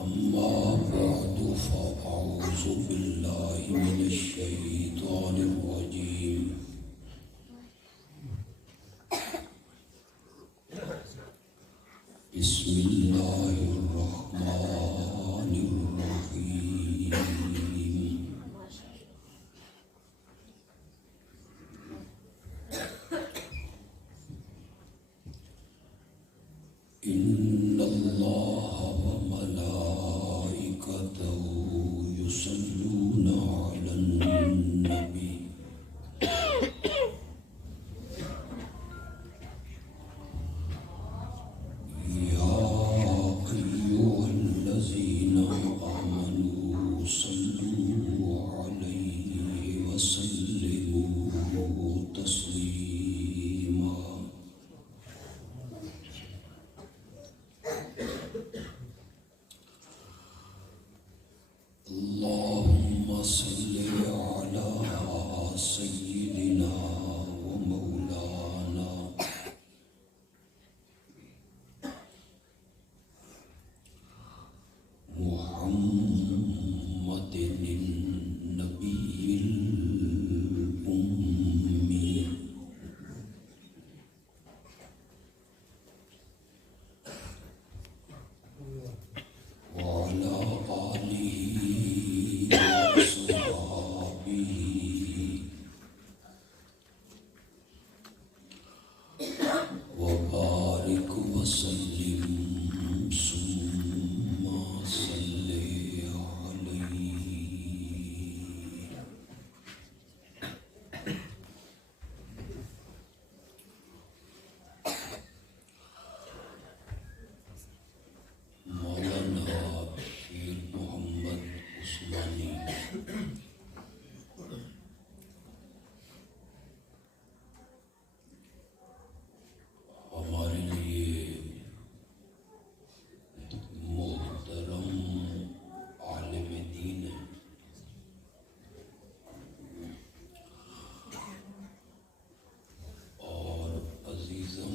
أما بعد فأعوذ بالله من الشيطان الرجيم بسم الله الرحمن الرحيم إن الله وملائكته يصلون على النبي يا أيها الذين آمنوا صلوا عليه وسلموا تسليما اللهم صل على سيدنا ومولانا محمد النبي الأمي وعلى آله وأصحابه وبارك وسلم ثم صل عليه. مولانا شیر محمد عثمانی ہمارے لیے محترم عالم دین ہے. اور عزیزم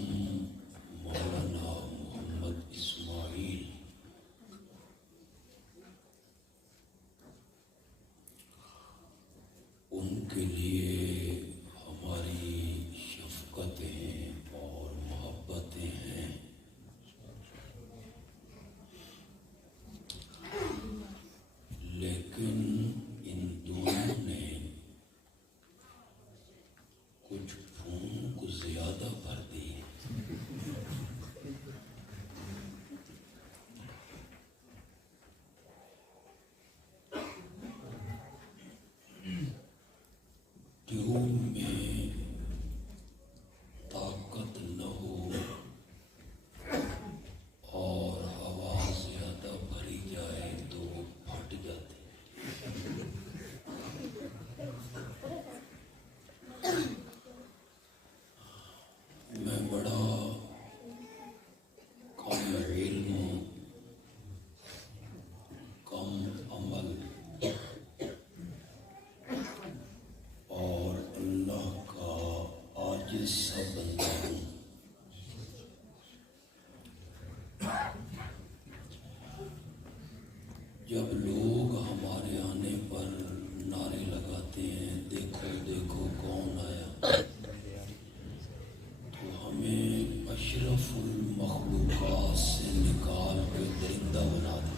مولانا محمد اسماعیل ان کے لیے ہماری شفقتیں اور محبتیں ہیں. لیکن ان دونوں نے کچھ پھونک زیادہ بھر دی. ٹیوب میں طاقت نہ ہو اور ہوا زیادہ بھری جائے تو وہ پھٹ جاتی. میں بڑا کم علم کم عمل اور اللہ کا عاجز سا بندہ ہوں. جب لوگ ہمارے آنے پر نعرے لگاتے ہیں دیکھو دیکھو کون آیا، تو ہمیں اشرف المخلوقات سے نکال کے درندہ بنا دیں.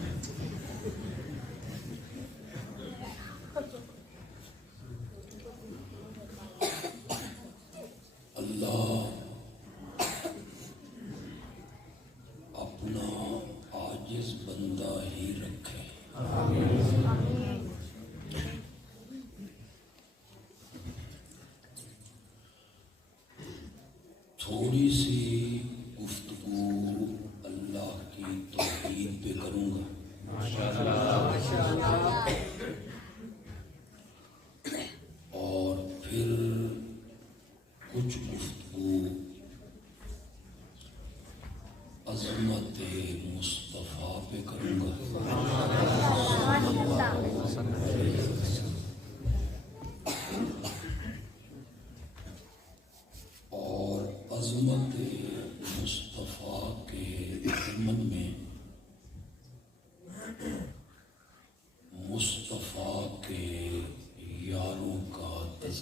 اللہ اپنا عاجز بندہ ہی رکھے. تھوڑی سی گفتگو اللہ کی توحید پہ کروں گا. اور پھر کچھ گفتگو عظمت مصطفیٰ پہ کروں گا. اور عظمت مصطفیٰ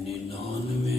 99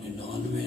99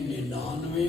99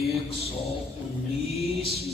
119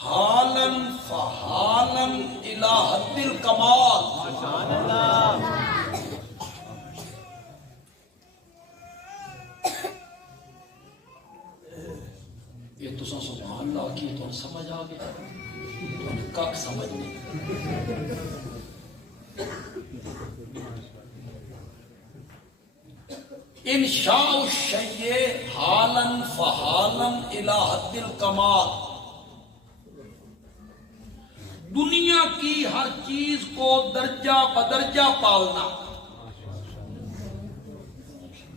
حالن فحالن الی حد الکمال. یہ تو سبحان اللہ کی تو سمجھ آ گیا، تو کک سمجھ نہیں. انشاء الشیء حالن فحالن الی حد الکمال. دنیا کی ہر چیز کو درجہ بدرجہ پالنا،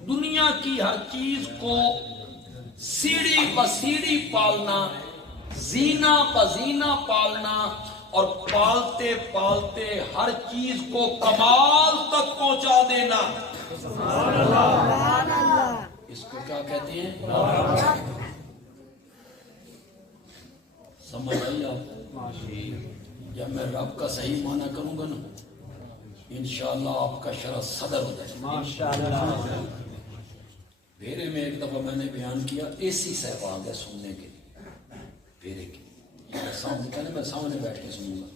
دنیا کی ہر چیز کو سیڑھی بسیڑھی پالنا، زینہ بزینہ پالنا، اور پالتے پالتے ہر چیز کو کمال تک پہنچا دینا. اس کو کیا کہتے ہیں؟ سمجھ آئی آپ کو؟ جب میں رب کا صحیح معنی کروں گا نا، انشاءاللہ آپ کا شرح صدر ہو جائے. پھیرے میں ایک دفعہ میں نے بیان کیا، ایسی صاحب آ گیا سننے کے لیے پھیرے کی. میں سامنے بیٹھ کے سنوں گا.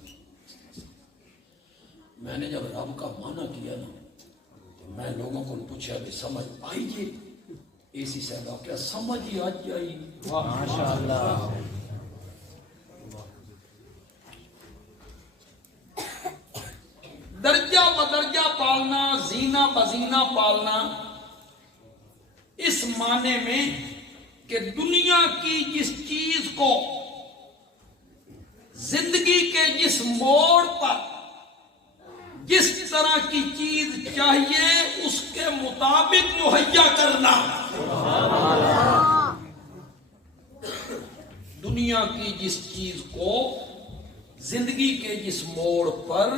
میں نے جب رب کا معنی کیا نا، تو میں لوگوں کو پوچھا کہ سمجھ آئی جی؟ ایسی صاحب کیا سمجھ ہی آ جائی. ماشاءاللہ. درجہ بدرجہ پالنا، زینہ بزینہ پالنا، اس معنی میں کہ دنیا کی جس چیز کو زندگی کے جس موڑ پر جس طرح کی چیز چاہیے اس کے مطابق مہیا کرنا. دنیا کی جس چیز کو زندگی کے جس موڑ پر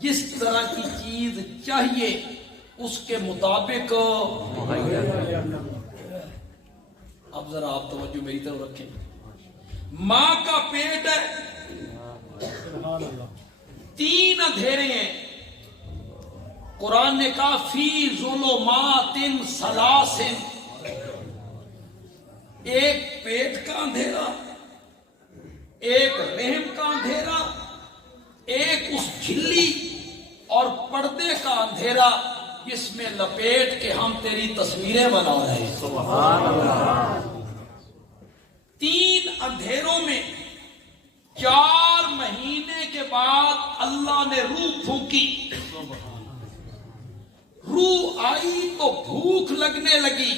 جس طرح کی چیز چاہیے اس کے مطابق. اب ذرا آپ توجہ میری طرف رکھیں. ماں کا پیٹ ہے، 3 اندھیرے ہیں. قرآن نے کہا فی ظلمات ثلاث. ایک پیٹ کا اندھیرا، ایک رحم کا اندھیرا، ایک اس جھلی اور پردے کا اندھیرا جس میں لپیٹ کے ہم تیری تصویریں بنا رہے ہیں. سبحان اللہ. 3 اندھیروں میں 4 مہینے کے بعد اللہ نے روح پھونکی. روح آئی تو بھوک لگنے لگی،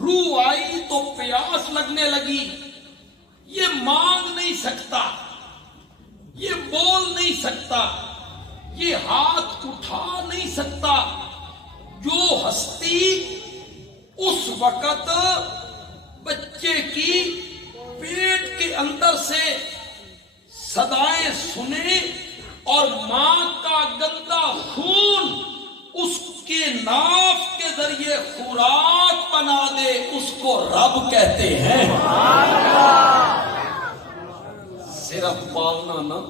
روح آئی تو پیاس لگنے لگی. یہ مانگ نہیں سکتا، یہ بول نہیں سکتا، یہ ہاتھ اٹھا نہیں سکتا. جو ہستی اس وقت بچے کی پیٹ کے اندر سے صدائیں سنے اور ماں کا گندا خون اس کے ناف کے ذریعے خوراک بنا دے، اس کو رب کہتے ہیں. صرف پالنا نہ،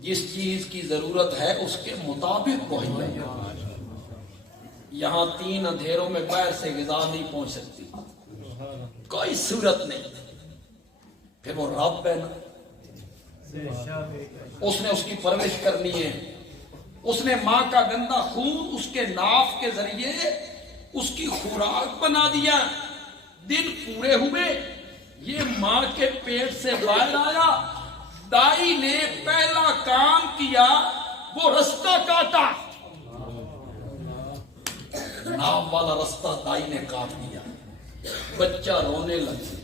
جس چیز کی ضرورت ہے اس کے مطابق مہیا. یہاں 3 اندھیروں میں باہر سے غذا نہیں پہنچ سکتی، کوئی صورت نہیں. پھر وہ رب ہے نا، اس نے اس کی پرورش کرنی ہے. اس نے ماں کا گندا خون اس کے ناف کے ذریعے اس کی خوراک بنا دیا. دن پورے ہوئے، یہ ماں کے پیٹ سے باہر آیا. دائی نے پہلا کام کیا، وہ رستہ کاٹا. ناف والا رستہ دائی نے کاٹ دیا. بچہ رونے لگے.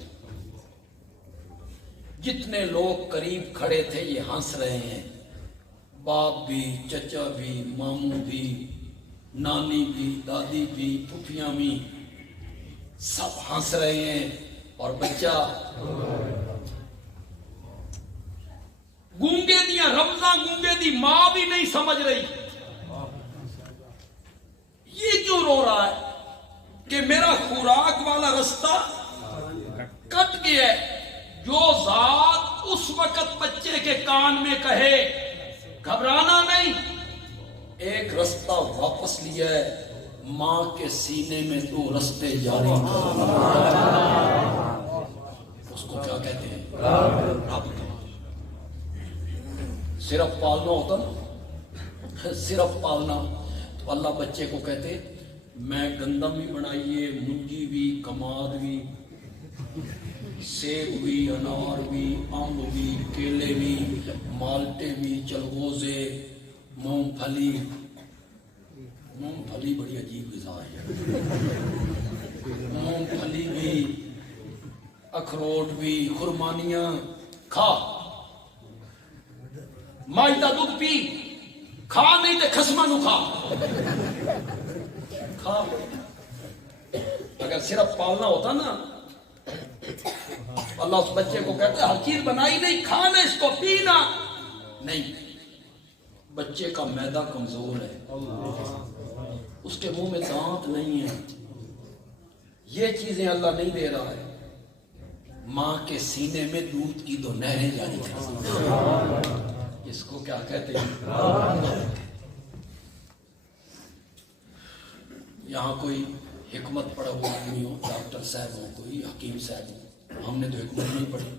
جتنے لوگ قریب کھڑے تھے یہ ہنس رہے ہیں. باپ بھی، چچا بھی، ماموں بھی، نانی بھی، دادی بھی، پھوپھیاں بھی، سب ہنس رہے ہیں. اور بچہ گونگے دیا رمضاں گونگے دی ماں بھی نہیں سمجھ رہی یہ کیوں رو رہا ہے کہ میرا خوراک والا رستہ کٹ گیا ہے. جو ذات اس وقت بچے کے کان میں کہے گھبرانا نہیں، ایک رستہ واپس لیا ہے، ماں کے سینے میں 2 رستے جاری کر. اس کو کو کیا کہتے ہیں؟ رب۔ صرف پالنا ہوتا نا، صرف پالنا، تو اللہ بچے کو کہتے میں گندم بھی بنائیے، منجی بھی، کماد بھی، سیب بھی، انار بھی، امب بھی، کیلے بھی، مالٹے بھی، چلغوزے، مونگ پھلی۔ مونگ پھلی بڑی عجیب غذا ہے، مونگ پھلی بھی، اخروٹ بھی، خرمانیاں کھا، ماجدہ دودھ پی، کھا نہیں تے خسمہ نو کھا، کھا۔ اگر صرف پالنا ہوتا نا، اللہ اس بچے کو کہتا ہے ہر چیز بنائی نہیں، کھانا اس کو، پینا نہیں۔ بچے کا معدہ کمزور ہے، اس کے منہ میں دانت نہیں ہے، یہ چیزیں اللہ نہیں دے رہا ہے۔ ماں کے سینے میں دودھ کی دو نہریں جاری کرتی، اس کو کیا کہتے ہیں؟ یہاں کوئی حکمت پڑھا ہوا آدمی ہو، ڈاکٹر صاحب ہو، کوئی حکیم صاحب ہو، ہم نے تو حکمت نہیں پڑھی،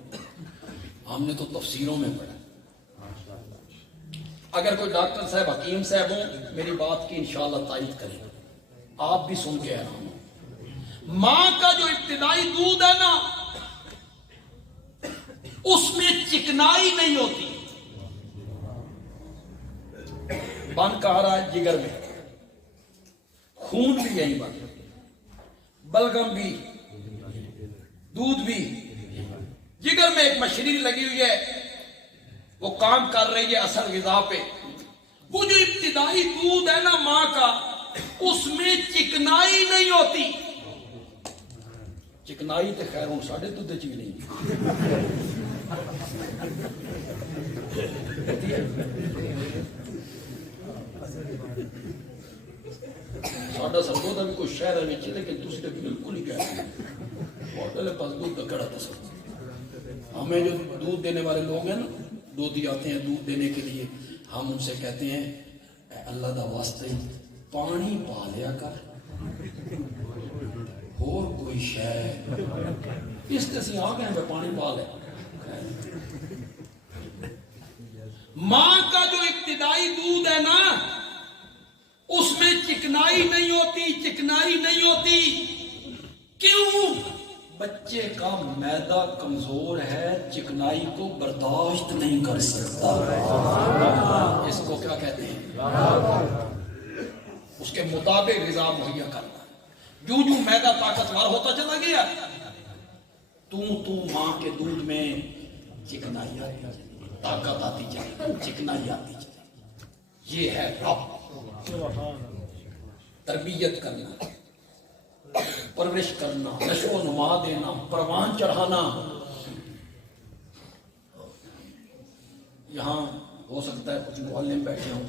ہم نے تو تفسیروں میں پڑھا۔ اگر کوئی ڈاکٹر صاحب، حکیم صاحب ہو، میری بات کی انشاءاللہ تائید کریں، آپ بھی سن کے آرام ہو۔ ماں کا جو ابتدائی دودھ ہے نا، اس میں چکنائی نہیں ہوتی۔ بن کہا رہا ہے جگر میں، خون بھی یہی بن، بلغم بھی، دودھ بھی، جگر میں ایک مشینری لگی ہوئی ہے، وہ کام کر رہی ہے اثر غذا پہ۔ وہ جو ابتدائی دودھ ہے نا ماں کا، اس میں چکنائی نہیں ہوتی۔ چکنائی تو خیر ہوں ساڑھے دودھ چی نہیں ساڑھا سرگو دا بھی کوئی شہر ہے لیکن تسی تو بالکل ہی کہہ رہے ہیں ہوٹل پاس دودھ کا کڑا تصور۔ ہمیں جو دودھ دینے والے لوگ ہیں نا، دودھی آتے ہیں دودھ دینے کے لیے، ہم ان سے کہتے ہیں اے اللہ دا واسطے پانی پا لیا کر، اور کوئی شے اس کسی آ گئے ہیں پانی پا لے۔ ماں کا جو ابتدائی دودھ ہے نا، اس میں چکنائی نہیں ہوتی، چکنائی نہیں ہوتی۔ کیوں؟ بچے کا معدہ کمزور ہے، چکنائی کو برداشت نہیں کر سکتا۔ اس کو کیا کہتے ہیں؟ اس کے مطابق غذا مہیا کرنا۔ جو جو معدہ طاقتور ہوتا چلا گیا، تو ماں کے دودھ میں چکنائی آتی چلی، طاقت آتی چلی، چکنائی آتی چلی۔ یہ ہے رب۔ تربیت کرنا، پرورش کرنا، نشو و نما دینا، پروان چڑھانا۔ یہاں ہو سکتا ہے کچھ معلم بیٹھے ہوں،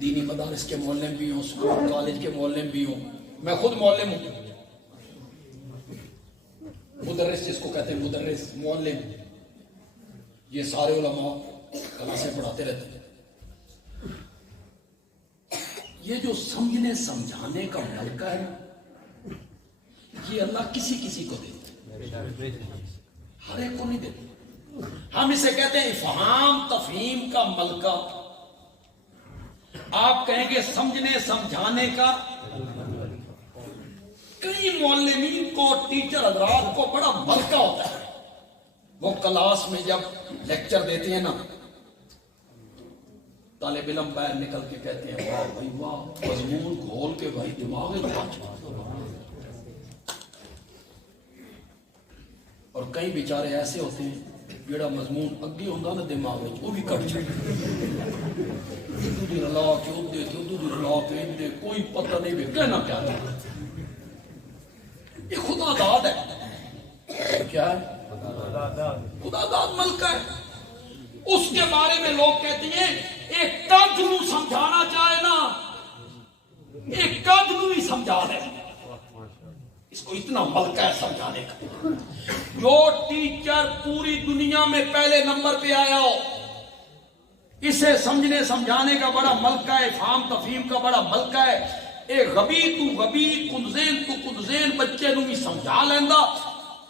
دینی مدارس کے معلم بھی ہوں، اسکول کالج کے معلم بھی ہوں، میں خود معلم ہوں۔ مدرس جس کو کہتے ہیں، مدرس، معلم، یہ سارے علماء کلاسیں پڑھاتے رہتے ہیں۔ یہ جو سمجھنے سمجھانے کا ملکہ ہے نا، یہ اللہ کسی کسی کو دیتا ہے، ہر ایک کو نہیں دیتا۔ ہم اسے کہتے ہیں افہام تفہیم کا ملکہ۔ آپ کہیں گے سمجھنے سمجھانے کا۔ کئی معلمین کو، ٹیچر حضرات کو بڑا ملکہ ہوتا ہے، وہ کلاس میں جب لیکچر دیتے ہیں نا، طالب علم باہر نکل کے کہتے ہیں واہ بھائی واہ، مضمون کھول کے بھائی دماغ میں پہنچ۔ اور کئی بیچارے ایسے ہوتے ہیں جڑا مضمون اگے ہوتا نا دماغ میں، وہ بھی کٹ جائے، رلا کے ادے تھے، رلا کے ادے، کوئی پتہ نہیں بھی کہنا کیا تھا۔ یہ خدا داد ہے۔ کیا ہے؟ خدا داد ملکہ ہے۔ اس کے بارے میں لوگ کہتے ہیں ایک قد نو سمجھانا چاہے نا، ایک قد نو ہی سمجھا دے، اس کو اتنا ملکہ ہے سمجھانے کا۔ جو ٹیچر پوری دنیا میں پہلے نمبر پہ آیا ہو، اسے سمجھنے سمجھانے کا بڑا ملکہ ہے، افہام تفہیم کا بڑا ملکہ ہے۔ ایک غبی تو غبی، کنزین تو کنزین بچے نو بھی سمجھا لیندا،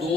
2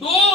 2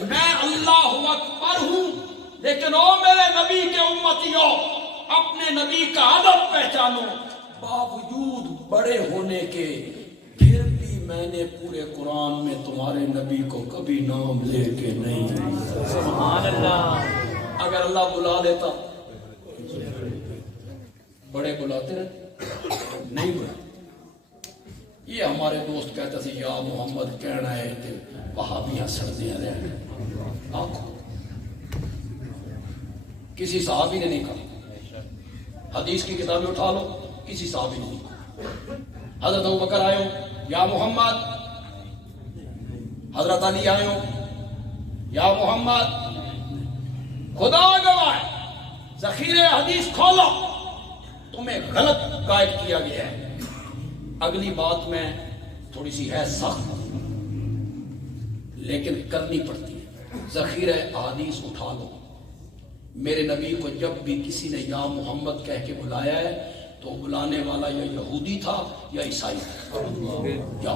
میں اللہ اکبر ہوں، لیکن او میرے نبی کے امتیوں، اپنے نبی کا ادب پہچانو۔ باوجود بڑے ہونے کے پھر بھی میں نے پورے قرآن میں تمہارے نبی کو کبھی نام لے کے نہیں۔ سبحان اللہ۔ اگر اللہ بلا لیتا، بڑے بلاتے رہتے، نہیں بلا۔ یہ ہمارے دوست کہتے تھے یا محمد کہنا ہے کہ وہابیاں سردیاں رہے، آنکھوں کسی صحابی نے نہیں کہا۔ حدیث کی کتابیں اٹھا لو، کسی صحابی نے نہیں کہا۔ حضرت ابوبکر آئے ہو یا محمد، حضرت علی آئے ہو یا محمد، خدا گواہ ہے ذخیرے حدیث کھولو، تمہیں غلط قائد کیا گیا ہے۔ اگلی بات میں تھوڑی سی ہے سخت، لیکن کرنی پڑتی ہے۔ ذخیرہ حدیث اٹھا لو۔ میرے نبی کو جب بھی کسی نے یا محمد کہہ کے بلایا ہے تو بلانے والا یا یہودی تھا یا عیسائی تھا، یا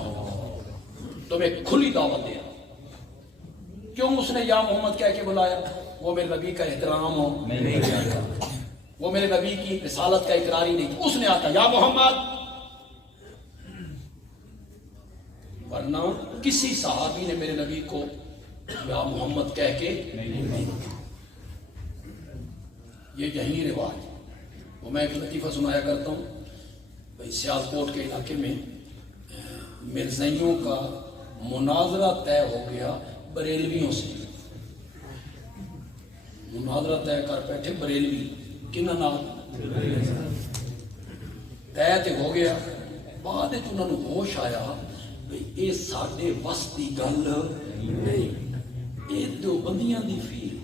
تمہیں کھلی دعوت دیا۔ کیوں اس نے یا محمد کہہ کے بلایا؟ وہ میرے نبی کا احترام ہو، وہ میرے نبی کی رسالت کا اقرار ہی نہیں، اس نے آتا یا محمد۔ ورنہ کسی صحابی نے میرے نبی کو یا محمد کہہ کے نہیں۔ یہ یہی رواج۔ وہ میں ایک لطیفہ سنایا کرتا ہوں، بھائی سیالکوٹ کے علاقے میں مرزائیوں کا مناظرہ طے ہو گیا بریلویوں سے۔ مناظرہ طے کر بیٹھے بریلوی، کن نام طے تے ہو گیا۔ بعد انہوں نے ہوش آیا بھئی یہ ساڈے وس دی گل نہیں، یہ دیوبندیاں دی فیل،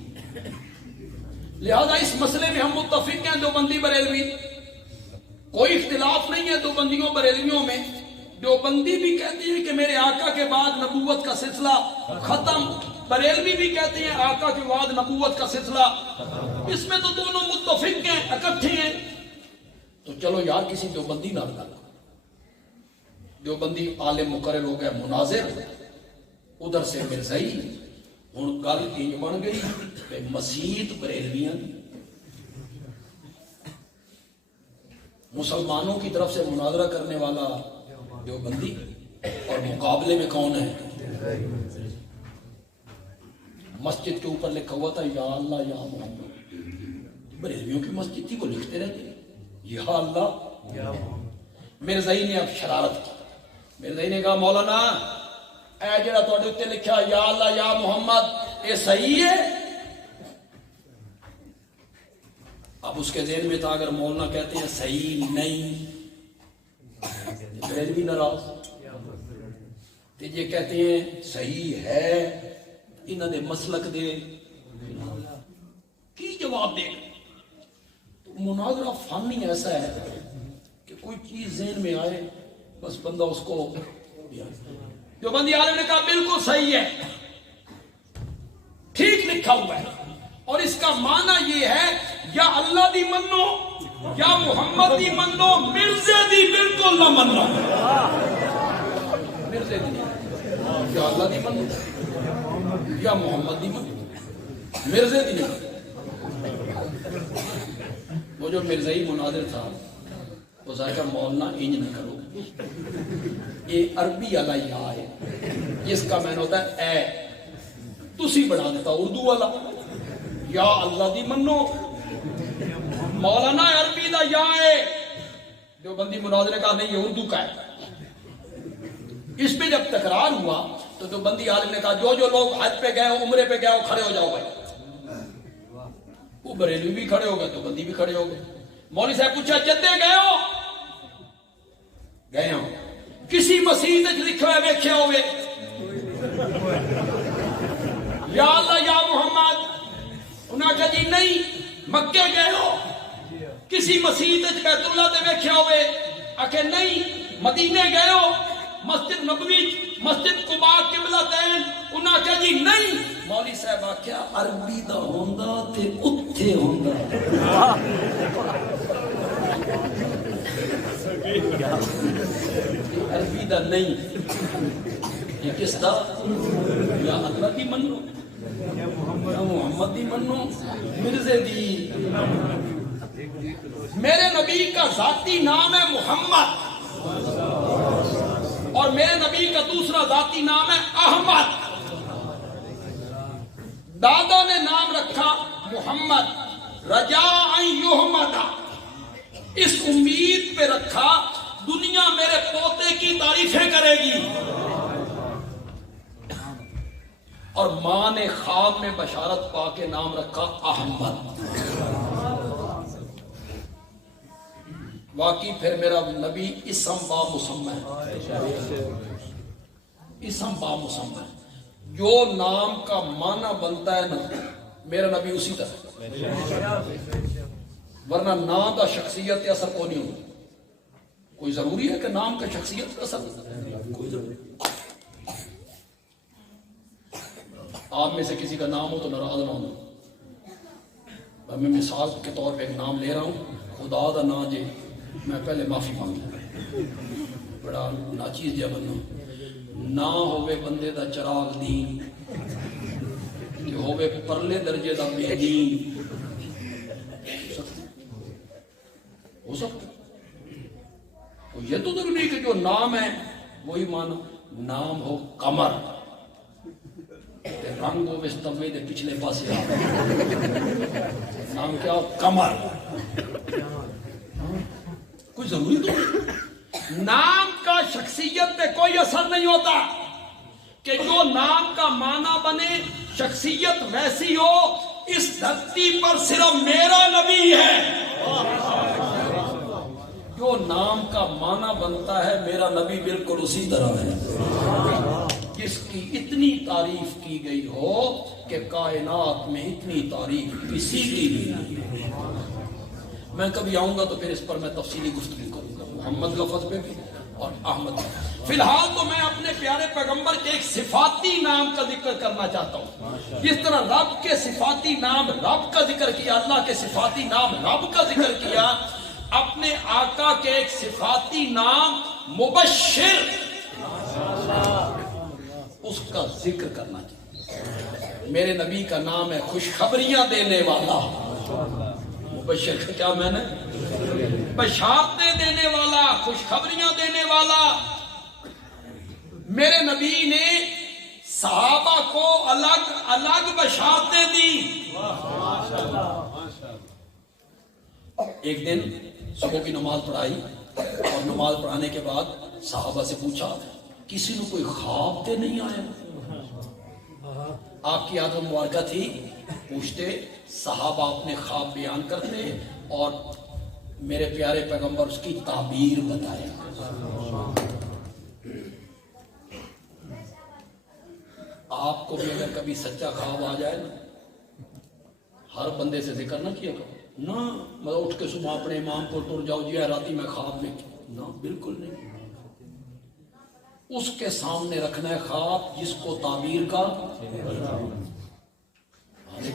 لہذا اس مسئلے میں ہم متفق ہیں دیوبندی بریلوی، کوئی اختلاف نہیں ہے دیوبندیوں بریلویوں میں۔ دیوبندی بھی کہتی ہیں کہ میرے آقا کے بعد نبوت کا سلسلہ ختم، بریلوی بھی کہتے ہیں آقا کے بعد نبوت کا سلسلہ۔ اس میں تو دونوں متفق ہیں، اکٹھے ہیں۔ تو چلو یار کسی دیوبندی نہ لگا، دیوبندی عالم مقرر ہو گیا مناظر، ادھر سے مرزائی، ہوں گل انج بن گئی کہ مسیت بریلویاں مسلمانوں کی طرف سے مناظرہ کرنے والا دیوبندی، اور مقابلے میں کون ہے؟ مسجد کے اوپر لکھا ہوا تھا یا اللہ یا محمد، بریلویوں کی مسجد تھی، وہ لکھتے رہتے یا اللہ۔ مرزائی نے اب شرارت کی، مرزائی نے کہا مولانا اے جڑا تواڈے اوتے لکھا یا اللہ یا محمد یہ صحیح ہے؟ اب اس کے ذہن میں تھا اگر مولانا کہتے ہیں صحیح نہیں، بریلوی ناراض، تے یہ کہتے ہیں صحیح ہے، انہاں دے مسلک دے کی جواب دے گا؟ تو مناظرہ فن ہی ایسا ہے کہ کوئی چیز ذہن میں آئے بس بندہ اس کو، جو بندی عالم نے کہا بالکل صحیح ہے، ٹھیک لکھا ہوا ہے، اور اس کا معنی یہ ہے یا اللہ دی منو یا محمد دی منو، مرزے دی بالکل نہ منو۔ مرزے دی یا اللہ دی منو یا محمد دی منو، مرزے دی نہیں۔ وہ جو مرزائی مناظر تھا وہ ذائقہ مولانا انج نہ کرو، یہ عربی والا یا ہے، جس کا معنی ہوتا ہے اے، تسی بنا دیتا اردو والا یا اللہ دی منو، مولانا عربی دا یا ہے، جو بندی مناظرے کا نہیں یہ اردو کا ہے۔ اس پہ جب تکرار ہوا تو جو بندی عالم نے کہا جو جو لوگ حج پہ گئے ہو، عمرے پہ گئے ہو، کھڑے ہو جاؤ بھائی۔ وہ بریلوی بھی کھڑے ہو گئے تو بندی بھی کھڑے ہو گئے۔ مولوی صاحب پوچھا جدے گئے ہو؟ گئے ہوں۔ کسی مسیح وچ لکھا ہے ویکھیا ہوئے یا اللہ یا محمد؟ انہاں کہا جی نہیں۔ مکے گئے ہو؟ کسی مسیح وچ بیت اللہ تے ویکھیا ہوئے؟ آکھے نہیں۔ مدینے گئے ہو؟ مسجد نبوی، مسجد قباء قبلتین؟ انہاں کہا جی نہیں۔ مولوی صاحب آکھیا عربی دا ہوندا تے اوتھے ہوندا، عربی دا نہیں، یہ کس دا؟ یا اللہ کی منو محمد دی منو مرزے دی. میرے نبی کا ذاتی نام ہے محمد اور میرے نبی کا دوسرا ذاتی نام ہے احمد. دادا نے نام رکھا محمد رجاء ان یحمد، اس امید پہ رکھا دنیا میرے پوتے کی تعریفیں کرے گی. اور ماں نے خواب میں بشارت پا کے نام رکھا احمد. واقعی پھر میرا نبی اسم با مسمى ہے. اسم با مسمى، جو نام کا معنی بنتا ہے نا میرا نبی اسی طرح. ورنہ نام کا شخصیت اثر کو نہیں ہوتا. کوئی ضروری ہے کہ نام کا شخصیت اثر کوئی ضروری. آپ میں سے کسی کا نام ہو تو ناراض نہ ہونا. میں مثال کے طور پہ ایک نام لے رہا ہوں، خدا دا نا جے، میں پہلے معافی مانگوں. بڑا ناچیز جا بننا نہ ہوئے بندے دا چراغ دین، کہ ہوئے پرلے درجے دا بے دین. ہو سکتا تو یہ تو ضروری نہیں کہ جو نام ہے وہی مانو. نام ہو قمر، رنگ ہو وستوے دے پچھلے پاسے آ. نام کیا ہو؟ قمر. کوئی ضروری تو نہیں. نام کا شخصیت پہ کوئی اثر نہیں ہوتا کہ جو نام کا معنی بنے شخصیت ویسی ہو. اس دھرتی پر صرف میرا نبی ہے. جو نام کا معنی بنتا ہے میرا نبی بالکل اسی طرح ہے، جس کی اتنی تعریف کی گئی ہو کہ کائنات میں اتنی تعریف کسی کی نہیں. میں کبھی آؤں گا تو پھر اس پر میں تفصیلی گفتگو کروں گا، محمد لفظ پہ بھی اور احمد. فی الحال تو میں اپنے پیارے پیغمبر کے ایک صفاتی نام کا ذکر کرنا چاہتا ہوں. جس طرح رب کے صفاتی نام رب کا ذکر کیا، اللہ کے صفاتی نام رب کا ذکر کیا، اپنے آقا کے ایک صفاتی نام مبشر اس کا ذکر کرنا چاہیے. میرے نبی کا نام ہے خوشخبریاں دینے والا. مبشر کا کیا میں نے بشارتیں دینے والا، خوشخبریاں دینے والا. میرے نبی نے صحابہ کو الگ الگ بشارتیں دی. ایک دن صبح کی نماز پڑھائی اور نماز پڑھانے کے بعد صحابہ سے پوچھا کسی نے کوئی خواب تے نہیں آیا؟ آپ کی عادت مبارکہ تھی پوچھتے، صحابہ اپنے خواب بیان کرتے اور میرے پیارے پیغمبر اس کی تعبیر بتایا. آپ کو بھی اگر کبھی سچا خواب آ جائے نا، ہر بندے سے ذکر نہ کیا کرو نا. مطلب اٹھ کے صبح اپنے امام کو ٹر جاؤ جی راتی میں خواب میں نا، بالکل نہیں. اس کے سامنے رکھنا ہے خواب جس کو تعبیر کا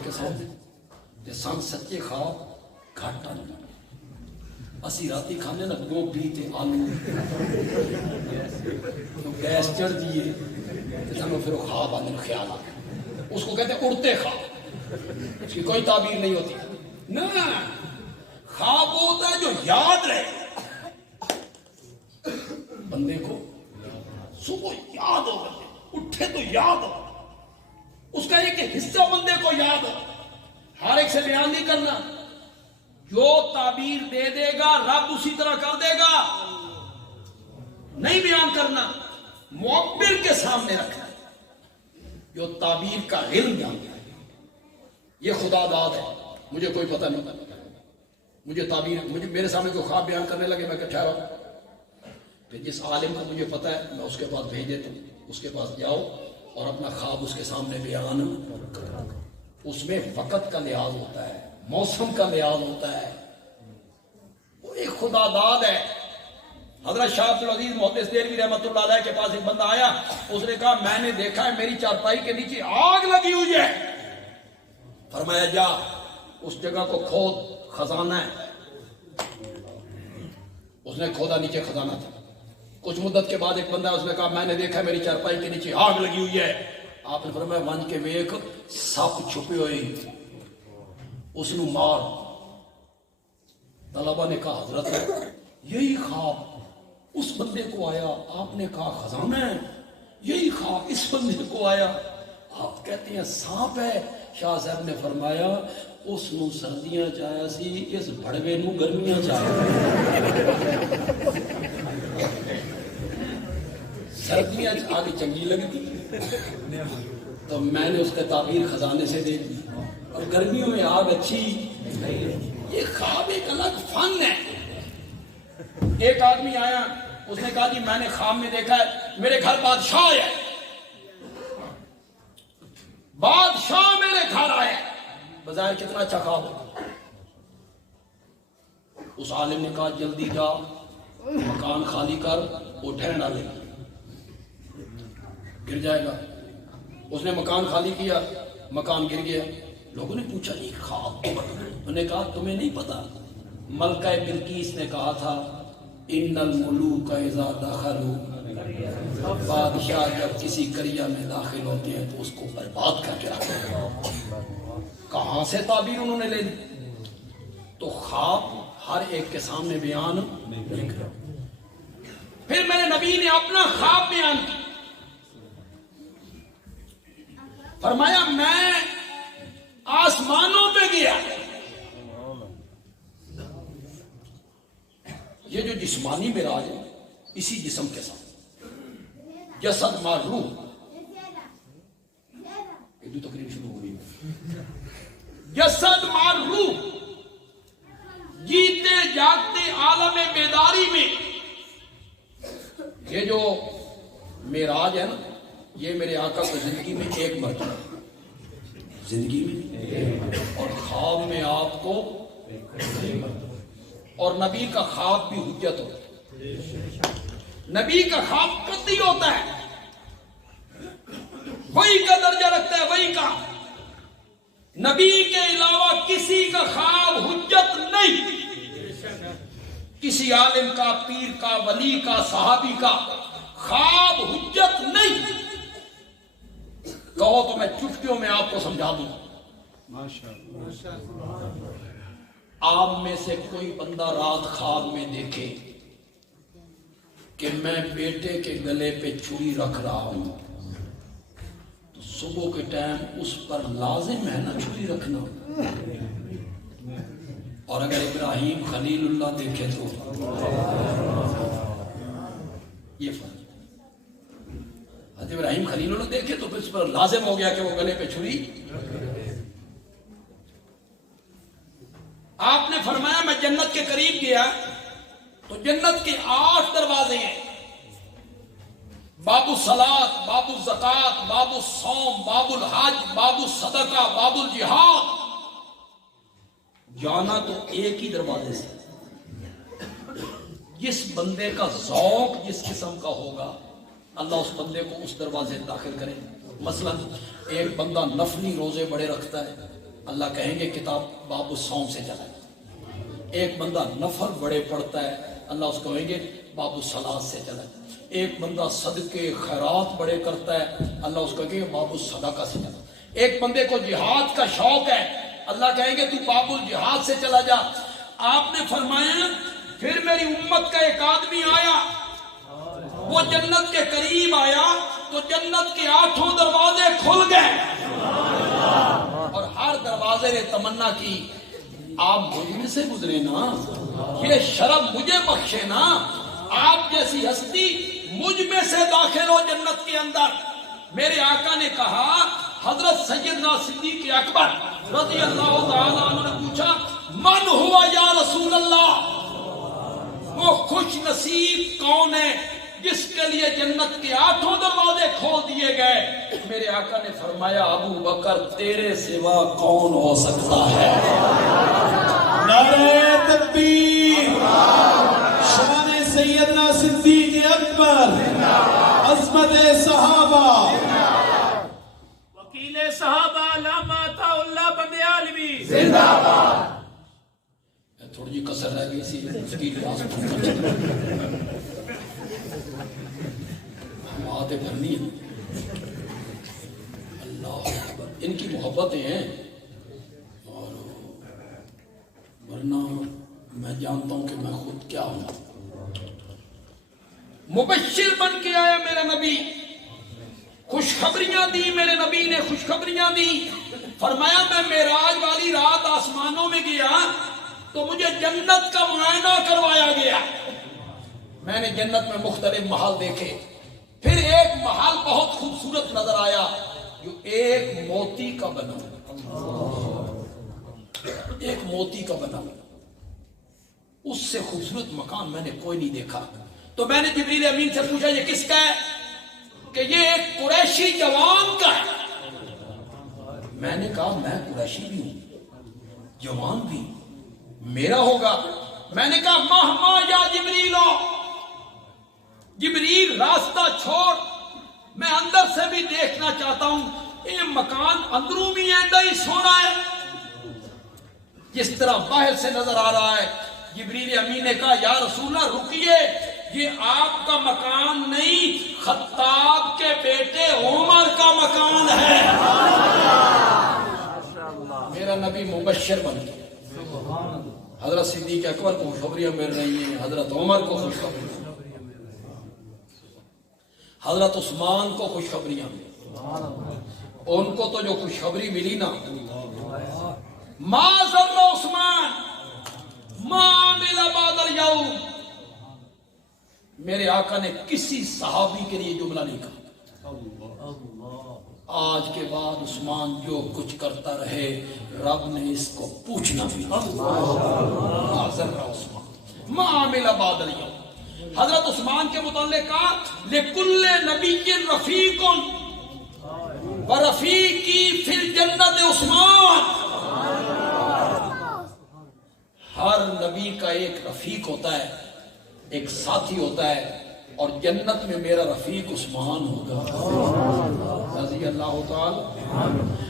کے سامنے سن سچے خواب گھاٹا نہیں. اسی راتی کھانے نا گوبھی تے آلو گیس چڑھ دیے سانو پھر وہ خواب آنے میں خیال آ. اس کو کہتے ہیں اڑتے خواب، اس کی کوئی تعبیر نہیں ہوتی. نہ خواب وہ ہوتا ہے جو یاد رہے بندے کو. صبح یاد ہو، اٹھے تو یاد ہو، اس کا ایک حصہ بندے کو یاد ہو. ہر ایک سے بیان نہیں کرنا. جو تعبیر دے دے گا رب اسی طرح کر دے گا. نہیں بیان کرنا، معبر کے سامنے رکھنا. جو تعبیر کا علم جانتا ہے یہ خدا داد ہے. مجھے کوئی پتہ نہیں، مجھے تعبیر میرے سامنے کوئی خواب بیان کرنے لگے میں ٹھہرا ہوں. پھر جس عالم کا مجھے پتہ ہے میں اس کے پاس بھیج دیتا ہوں، اس کے پاس جاؤ اور اپنا خواب اس کے سامنے بیان کرو. اس میں وقت کا لحاظ ہوتا ہے، موسم کا لحاظ ہوتا ہے. وہ ایک خدا داد ہے. حضرت شاہ عبدالعزیز محدث دہلوی رحمۃ اللہ علیہ کے پاس ایک بندہ آیا، اس نے کہا میں نے دیکھا ہے میری چارپائی کے نیچے آگ لگی ہوئی ہے. فرمایا جا اس جگہ کو کھود، خزانہ ہے. اس نے کھودا، نیچے خزانہ تھا. کچھ مدت کے بعد ایک بندہ اس نے کہا میں نے دیکھا ہے میری چارپائی کے نیچے آگ لگی ہوئی ہے. آپ نے فرمایا ون کے ویک سپ چھپے ہوئے اس نو مار. طلبہ نے کہا حضرت یہی خواب اس بندے کو آیا. آپ نے کہا خزانہ ہے. یہی خواب اس بندے کو آیا. آپ کہتے ہیں سانپ ہے. شاہ صاحب نے فرمایا اس نو سردیاں چاہیا سی, اس بڑوے نو گرمیاں چاہیا. سردیاں آگے چنگی لگتی تو میں نے اس کا تعبیر خزانے سے دے دی, اور گرمیوں میں آگ اچھی. یہ خواب ایک الگ فن ہے. ایک آدمی آیا, اس نے کہا جی میں نے خواب میں دیکھا ہے میرے گھر بادشاہ ہے, بادشاہ میرے گھر آئے. بظاہر کتنا اچھا خواب ہے. اس عالم نے کہا جلدی جا مکان خالی کر, وہ ٹھہر ڈالے گا, گر جائے گا. اس نے مکان خالی کیا, مکان گر گیا. لوگوں نے پوچھا نہیں خواب, انہوں نے کہا تمہیں نہیں پتا, ملکہ بلقیس نے کہا تھا ان الملوک اذا دخلوا, بادشاہ جب کسی قریہ میں داخل ہوتے ہیں تو اس کو برباد کر کے رکھتے ہیں. کہاں سے تعبیر انہوں نے لے لی؟ تو خواب ہر ایک کے سامنے بیان نہیں کرا. پھر میرے نبی نے اپنا خواب بیان کیا. فرمایا میں آسمانوں پہ گیا. یہ جو جسمانی معراج ہے اسی جسم کے ساتھ جسد مار روح. اردو تقریب شروع ہو گئی. جسد مار روح, جیتے جاگتے عالم بیداری میں. یہ جو معراج ہے نا, یہ میرے آقا کو زندگی میں ایک مرتبہ, زندگی میں, اور خواب میں آپ کو, اور نبی کا خواب بھی حجت ہوتا ہے. نبی کا خواب قطعی ہوتا ہے, وہی کا درجہ رکھتا ہے, وہی کا. نبی کے علاوہ کسی کا خواب حجت نہیں. کسی عالم کا, پیر کا, ولی کا, صحابی کا خواب حجت نہیں. کہو تو میں چٹکیوں میں آپ کو سمجھا دوں. آپ میں سے کوئی بندہ رات خواب میں دیکھے کہ میں بیٹے کے گلے پہ چھری رکھ رہا ہوں, تو صبح کے ٹائم اس پر لازم ہے نا چھری رکھنا. اور اگر ابراہیم خلیل اللہ دیکھے تو یہ فرق. حضرت ابراہیم خلیل اللہ دیکھے تو پھر اس پر لازم ہو گیا کہ وہ گلے پہ چھری. آپ نے فرمایا میں جنت کے قریب گیا تو جنت کے 8 دروازے ہیں. باب الصلاۃ, باب الزکات, باب الصوم, باب الحج, باب الصدقہ, باب الجہاد. جانا تو ایک ہی دروازے سے. جس بندے کا ذوق جس قسم کا ہوگا اللہ اس بندے کو اس دروازے داخل کرے. مثلا ایک بندہ نفلی روزے بڑے رکھتا ہے, اللہ کہیں گے کتاب باب الصوم سے چلائے. ایک بندہ نفل بڑے پڑھتا ہے, اللہ اس کو کہیں گے باب الصلاۃ سے چلائے. ایک بندہ صدقے خیرات بڑے کرتا ہے, اللہ اس کو کہیں گے باب الصدقہ سے چلا. ایک بندے کو جہاد کا شوق ہے, اللہ کہیں گے تو باب الجہاد سے چلا جا. آپ نے فرمایا پھر میری امت کا ایک آدمی آیا, وہ جنت کے قریب آیا تو جنت کے 8 دروازے کھل گئے, اور ہر دروازے نے تمنا کی آپ مجھ میں سے گزرے نا, یہ شرف مجھے بخشے نا, آپ جیسی ہستی مجھ میں سے داخل ہو جنت کے اندر. میرے آقا نے کہا, حضرت سیدنا صدیق اکبر رضی اللہ تعالیٰ عنہ نے پوچھا من ہوا یا رسول اللہ, وہ خوش نصیب کون ہے جس کے لیے جنت کے 8 دروازے کھول دیے گئے؟ میرے آقا نے فرمایا ابو بکر تیرے سوا کون ہو سکتا ہے. نعرہ تکبیر, شان سیدنا صدیق اکبر, عظمت صحابہ, وکیل صحابہ علامہ عطا اللہ بندیالوی زندہ باد. تھوڑی جی کسر رہ گئی سی اس کی لحاظ باتیں بھرنی ہے. صحابت ہیں، اور ورنہ میں جانتا ہوں کہ میں خود کیا ہوں۔ مبشر بن کے آیا میرا نبی، خوشخبریاں دی میرے نبی نے، خوشخبریاں دی۔ فرمایا میں معراج والی رات آسمانوں میں گیا تو مجھے جنت کا معائنہ کروایا گیا، میں نے جنت میں مختلف محل دیکھے، پھر ایک محل بہت خوبصورت نظر آیا جو ایک موتی کا بنا، ایک موتی کا بنا، اس سے خوبصورت مکان میں نے کوئی نہیں دیکھا۔ تو میں نے جبریل امین سے پوچھا یہ کس کا ہے؟ کہ یہ ایک قریشی جوان کا ہے۔ میں نے کہا میں قریشی بھی ہوں، جوان بھی، میرا ہوگا۔ میں نے کہا مہما یا جبریل، جبریل راستہ چھوڑ، میں اندر سے بھی دیکھنا چاہتا ہوں، یہ مکان اندروں بھی ایڈا ہی سونا ہے جس طرح باہر سے نظر آ رہا ہے۔ جبریل امین نے کہا یا رسول اللہ رکیے، یہ آپ کا مکان نہیں، خطاب کے بیٹے عمر کا مکان ہے۔ میرا نبی مبشر بن گیا، حضرت صدیق اکبر کو خوشخبریاں مل رہی ہیں، حضرت عمر کو خوشخبریاں، حضرت عثمان کو خوشخبریاں ملی، ان کو تو جو خوشخبری ملی نا، ما ضر عثمان ما عمل بعد اليوم، میرے آقا نے کسی صحابی کے لیے جملہ نہیں کہا آج کے بعد عثمان جو کچھ کرتا رہے رب نے اس کو پوچھنا بھی ما ضر عثمان ما عمل بعد اليوم۔ حضرت عثمان کے متعلق کہا لکل نبی رفیق ورفیقی فی الجنت عثمان، ہر نبی کا ایک رفیق ہوتا ہے، ایک ساتھی ہوتا ہے، اور جنت میں میرا رفیق عثمان ہوگا رضی اللہ تعالی۔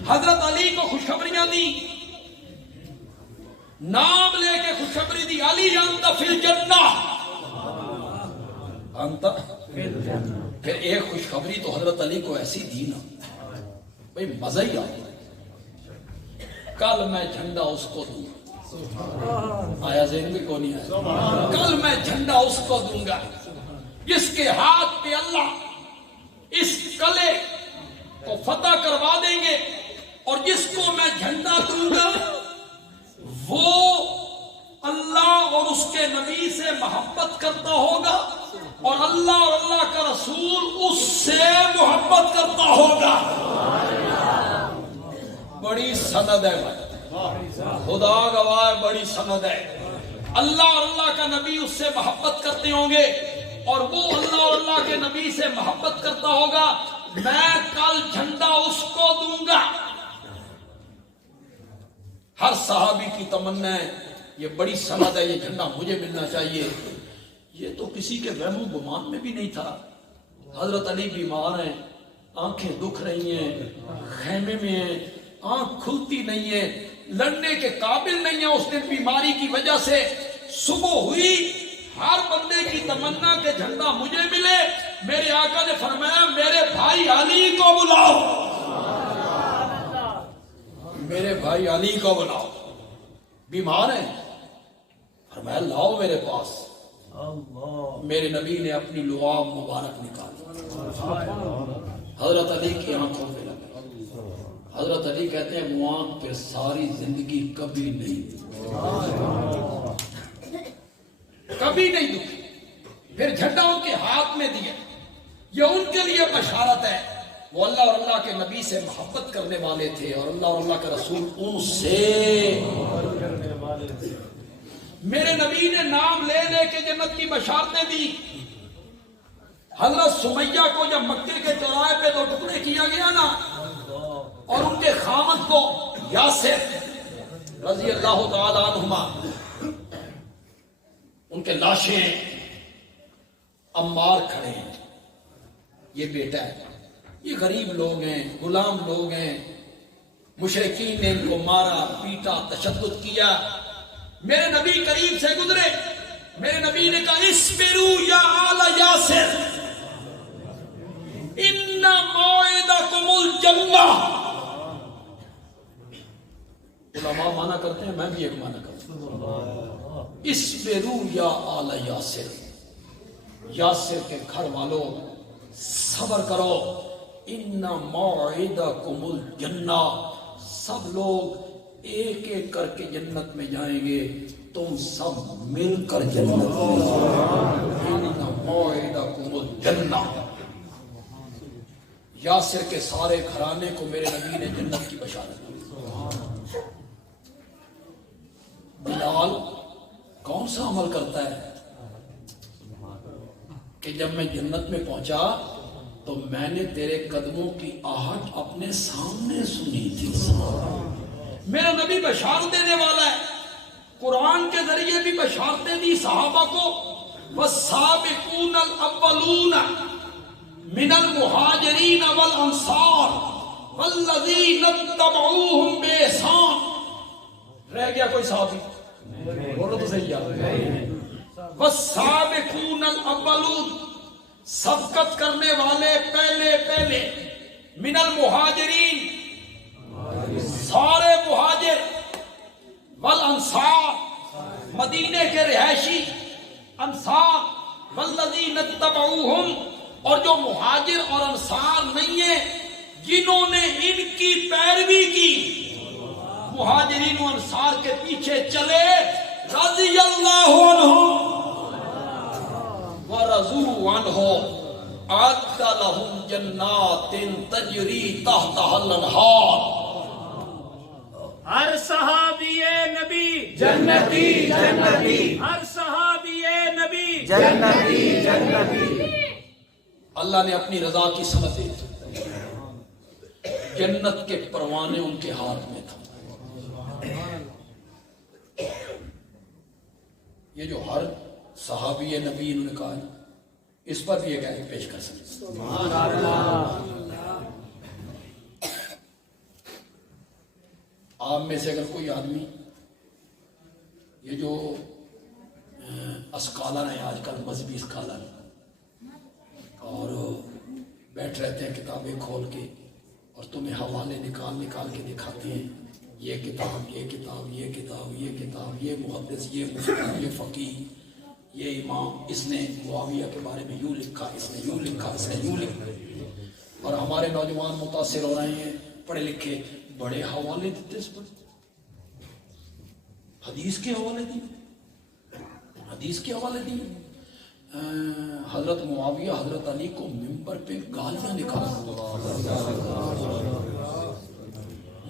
حضرت علی کو خوشخبریاں دی، نام لے کے خوشخبری دی، علی انت فی الجنہ، انت پھر ایک خوشخبری تو حضرت علی کو ایسی دی نا بھئی مزہ ہی آیا، کل میں جھنڈا اس کو دوں، آیا ذہن میں کون نہیں آیا؟ کل میں جھنڈا اس کو دوں گا جس کے ہاتھ پہ اللہ اس قلعے کو فتح کروا دیں گے، اور جس کو میں جھنڈا دوں گا وہ اللہ اور اس کے نبی سے محبت کرتا ہوگا، اور اللہ اور اللہ کا رسول اس سے محبت کرتا ہوگا۔ بڑی سند ہے بھائی، خدا گواہ بڑی سند ہے، اللہ اور اللہ کا نبی اس سے محبت کرتے ہوں گے، اور وہ اللہ اور اللہ کے نبی سے محبت کرتا ہوگا، میں کل جھنڈا اس کو دوں گا۔ ہر صحابی کی تمنا ہے، یہ بڑی سند ہے، یہ جھنڈا مجھے ملنا چاہیے۔ یہ تو کسی کے وہم و گمان میں بھی نہیں تھا۔ حضرت علی بیمار ہیں، آنکھیں دکھ رہی ہیں، خیمے میں ہیں، آنکھ کھلتی نہیں ہے، لڑنے کے قابل نہیں ہے اس دن بیماری کی وجہ سے۔ صبح ہوئی، ہر بندے کی تمنا کہ جھنڈا مجھے ملے، میرے آقا نے فرمایا میرے بھائی علی کو بلاؤ، میرے بھائی علی کو بلاؤ، بیمار ہیں، فرمایا لاؤ میرے پاس۔ میرے نبی نے اپنی لعاب مبارک نکالی، حضرت علی کی آنکھوں پہ لگی، حضرت علی کہتے ہیں وہ آنکھ پہ ساری زندگی کبھی نہیں دکھی۔ پھر جھنڈا ان کے ہاتھ میں دیا، یہ ان کے لیے بشارت ہے، وہ اللہ اور اللہ کے نبی سے محبت کرنے والے تھے، اور اللہ اور اللہ کا رسول ان سے۔ میرے نبی نے نام لے لے کے جنت کی بشارتیں دی۔ حضرت سمیہ کو جب مکے کے چوراہے پہ دو ٹکڑے کیا گیا نا، اور ان کے خامد کو یاسر رضی اللہ تعالی عنہما، ان کے لاشیں، عمار کھڑے ہیں، یہ بیٹا ہے، یہ غریب لوگ ہیں، غلام لوگ ہیں، مشرکین نے ان کو مارا پیٹا تشدد کیا۔ میرے نبی قریب سے گزرے، میرے نبی نے کہا اسبروا یا آل یاسر ان موعدکم الجنہ، کرتے ہیں، میں بھی ایک معنی کرتا ہوں، اسبروا یا آل یاسر، یاسر کے گھر والوں صبر کرو، ان موعدکم الجنہ، سب لوگ ایک ایک کر کے جنت میں جائیں گے، تم سب مل کر جنت میں جاؤ، ان موعدکم الجنہ۔ یاسر کے سارے گھرانے کو میرے نبی نے جنت کی بشارت دی۔ بلال کون سا عمل کرتا ہے کہ جب میں جنت میں پہنچا تو میں نے تیرے قدموں کی آہٹ اپنے سامنے سنی تھی۔ میرا نبی بشارت دینے والا ہے، قرآن کے ذریعے بھی بشارتیں دی صحابہ کو، والسابقون الاولون من المہاجرین والانصار والذین اتبعوہم بإحسان۔ رہ گیا کوئی صحابی؟ بولو تو صحیح یار۔ والسابقون الاولون، سبقت کرنے والے پہلے من المہاجرین، سارے مہاجر، والانصار، مدینے کے رہائشی انصار، والذین اتبعوہم، اور جو مہاجر اور انصار نہیں ہیں جنہوں نے ان کی پیروی کی، مہاجرین و انصار کے پیچھے چلے، رضی اللہ عنہم ورضوا عنہ، اعد لہم جنات تجری تحتها الانہار۔ ہر صحابی نبی جنتی جنتی ہر صحابی نبی جنتی جنتی۔ اللہ نے اپنی رضا کی سمجھ دی، جنت کے پروانے ان کے ہاتھ میں تھا۔ یہ جو ہر صحابی نبی انہوں نے کہا ہے، اس پر بھی ایک آیت پیش کر سکتے۔ آپ میں سے اگر کوئی آدمی یہ جو اسکالر ہیں آج کل، مذہبی اسکالر، اور بیٹھ رہتے ہیں کتابیں کھول کے اور تمہیں حوالے نکال کے دکھاتے ہیں، یہ کتاب، یہ کتاب، یہ کتاب، یہ کتاب، یہ محدث، یہ مفتی، یہ فقیہ، یہ امام، اس نے معاویہ کے بارے میں یوں لکھا، اس نے یوں لکھا، اس نے یوں لکھا، اور ہمارے نوجوان متاثر ہو رہے ہیں، پڑھے لکھے بڑے حوالے دیتے اس پر، حدیث کے حوالے دیے، حدیث کے حوالے دیے۔ حضرت معاویہ حضرت علی کو ممبر پہ گالیاں نکالا،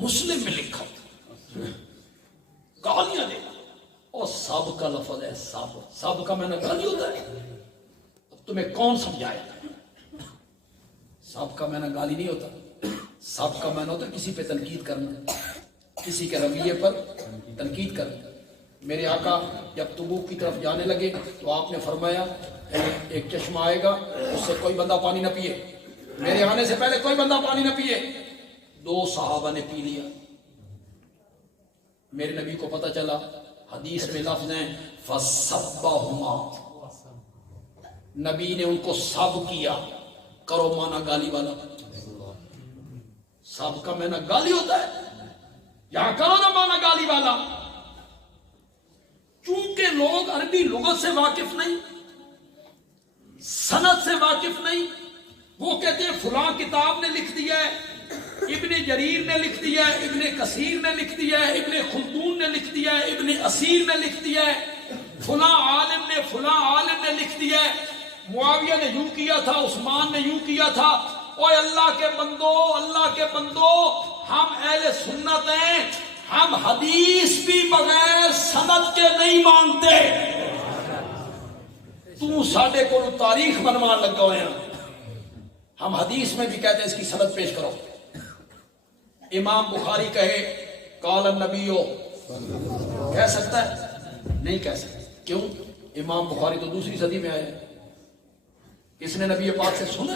مسلم میں لکھا تھا، گالیاں دے، اور سب کا لفظ ہے سب کا معنی گالی ہوتا ہے۔ اب تمہیں کون سمجھائے؟ سب کا معنی گالی نہیں ہوتا، سب کا معنی ہوتا ہے کسی پہ تنقید کرنا، کسی کے رویے پر تنقید کرنا۔ میرے آقا جب تبوک کی طرف جانے لگے تو آپ نے فرمایا ایک چشمہ آئے گا، اس سے کوئی بندہ پانی نہ پیے، میرے آنے سے پہلے کوئی بندہ پانی نہ پیے۔ 2 صحابہ نے پی لیا، میرے نبی کو پتہ چلا، حدیث میں لفظ ہیں فَسَبَّهُمَا، نبی نے ان کو سب کیا، کرو مانا گالی والا، سب کا معنی گالی ہوتا ہے، یہاں کرو نا مانا گالی والا۔ چونکہ لوگ عربی لغت سے واقف نہیں، سند سے واقف نہیں، وہ کہتے ہیں فلاں کتاب نے لکھ دیا ہے، ابن جریر نے لکھ دیا ہے، ابن کثیر نے لکھ دیا ہے، ابن خلدون نے لکھ دیا ہے، ابن اسیر نے لکھ دیا ہے، فلاں عالم نے لکھ دیا ہے، معاویہ نے یوں کیا تھا، عثمان نے یوں کیا تھا۔ اوے اللہ کے بندو، ہم اہل سنت ہیں، ہم حدیث بھی بغیر سند کے نہیں مانتے۔ تو ساڈے کو تاریخ بنوان لگا ہوئے ہیں، ہم حدیث میں بھی کہتے ہیں اس کی سند پیش کرو۔ امام بخاری کہے قال النبی، کہہ سکتا ہے؟ نہیں کہہ سکتا۔ کیوں؟ امام بخاری تو دوسری صدی میں آئے، کس نے نبی پاک سے سنا؟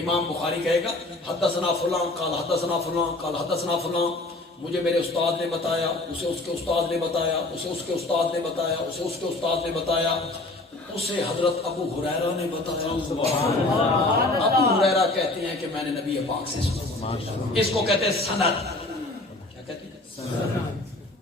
امام بخاری کہے گا حدثنا فلاں قال حدثنا فلاں قال حدثنا فلاں، مجھے میرے استاد نے بتایا، اسے اس کے استاد نے بتایا، اسے اس کے استاد نے بتایا، اسے اس کے استاد نے بتایا، اسے حضرت ابو ہریرہ نے بتایا۔ ابو ہریرہ کہتے ہیں کہ میں نے نبی پاک سے سنا، اس کو کہتے ہیں سند۔ کیا کہتے ہیں؟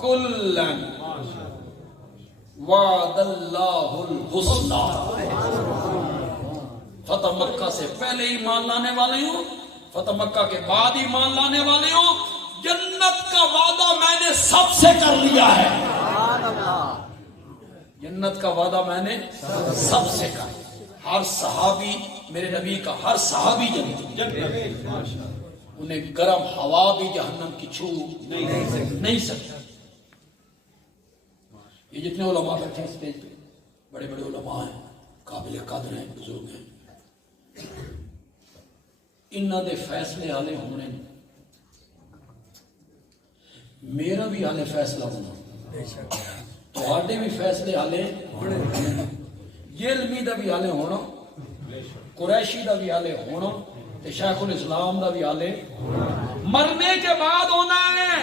کلن وعد اللہ الحسنى. فتح مکہ سے پہلے ایمان لانے والے ہوں، فتح مکہ کے بعد ایمان لانے والے ہوں، جنت کا وعدہ میں نے سب سے کر لیا ہے. جنت کا وعدہ میں نے سب سے کر لیا. ہر صحابی میرے نبی کا ہر صحابی جنت، انہیں گرم ہوا بھی جہنم کی چھو نہیں سکتی. یہ جتنے علماء بیٹھے ہیں اسٹیج پہ، بڑے بڑے علماء ہیں، قابل قدر ہیں، بزرگ ہیں، انہاں دے فیصلے حالے ہونے، میرا بھی حالے فیصلہ ہونا، تہاڈے بھی فیصلے حالے ہونے، یہ علمی دا بھی حالے ہونا، قریشی دا بھی حالے ہونا، تے شیخ الاسلام دا بھی حالے مرنے کے بعد ہونا ہے.